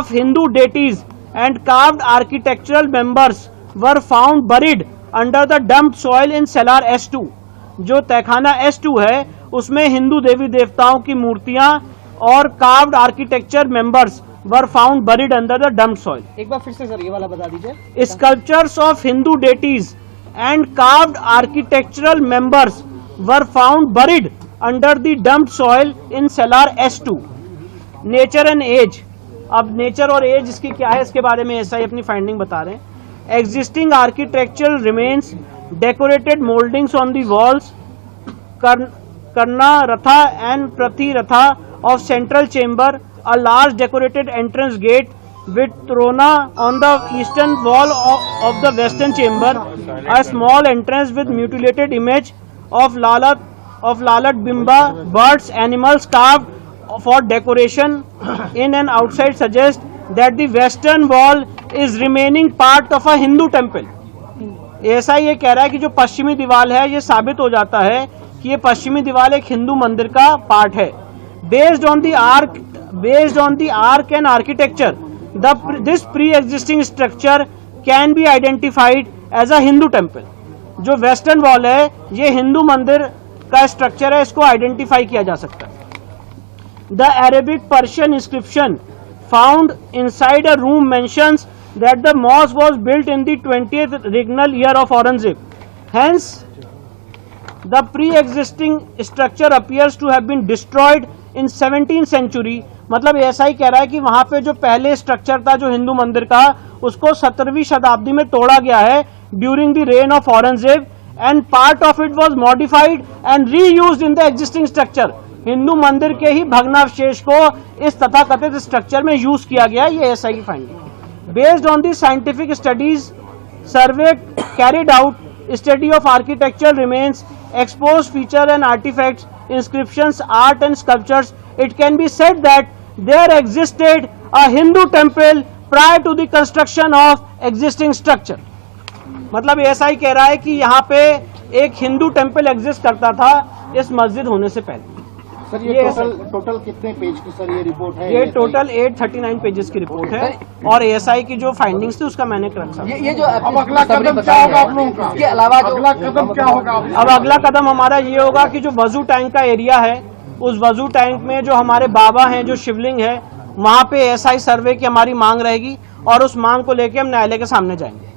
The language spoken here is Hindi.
of Hindu deities and carved architectural members were found buried under the dumped soil in cellar S2। जो तहखाना S2 है उसमें हिंदू देवी देवताओं की मूर्तियां और carved architecture members were found buried under the dumped soil. एक बार फिर से सर ये वाला बता दीजिए। Sculptures of Hindu deities and carved architectural members were found buried under the dumped soil in cellar S2। Nature and age, अब नेचर और एज इसकी क्या है इसके बारे में एसआई अपनी फाइंडिंग बता रहे हैं। Existing architectural remains, decorated mouldings on the walls, करना रथा एंड प्रति रथा of central chamber, a large decorated entrance gate with trona on the eastern wall of the western chamber, a small entrance with mutilated image of lalat bimba, birds, animals carved for decoration in and outside suggest that the western wall is remaining part of a Hindu temple। ऐसा ये कह रहा है कि जो पश्चिमी दीवार है ये साबित हो जाता है कि ये पश्चिमी दीवार एक हिंदू मंदिर का पार्ट है। Based on the arc and architecture, this pre-existing structure can be identified as a Hindu temple। जो वेस्टर्न वॉल है ये हिंदू मंदिर का स्ट्रक्चर है, इसको आइडेंटिफाई किया जा सकता है। The Arabic Persian inscription found inside a room mentions that the mosque was built in the 20th regnal year of Aurangzeb। Hence, the pre-existing structure appears to have been destroyed in 17th century. मतलब ऐसा ही कह रहा है कि वहां पे जो पहले स्ट्रक्चर था जो हिंदू मंदिर का उसको 17वीं शताब्दी में तोड़ा गया है during the rain of Aurangzeb and part of it was modified and reused in the existing structure. Hindu मंदिर के ही भग्नावशेष को इस तथाकथित स्ट्रक्चर में यूज किया गया, ये ऐसा ही finding. Based on the scientific studies survey carried out, study of architectural remains, exposed feature and artifacts, inscriptions, art and sculptures, it can be said that there existed a Hindu temple prior to the construction of existing structure। मतलब ऐसा ही कह रहा है कि यहाँ पे एक हिंदू टेम्पल एग्जिस्ट करता था इस मस्जिद होने से पहले। सर ये टोटल कितने पेज की सर ये रिपोर्ट है? ये टोटल 839 पेजेस की रिपोर्ट है और एएसआई की जो फाइंडिंग्स थी उसका मैंने रखा। ये जो अब अगला कदम क्या होगा आप लोगों का? इसके अलावा जो अगला कदम क्या होगा? अब अगला कदम हमारा ये होगा कि जो वजू टैंक का एरिया है उस वजू टैंक में जो हमारे बाबा हैं, जो शिवलिंग है, वहाँ पे एएसआई सर्वे की हमारी मांग रहेगी और उस मांग को लेके हम न्यायालय के सामने जाएंगे।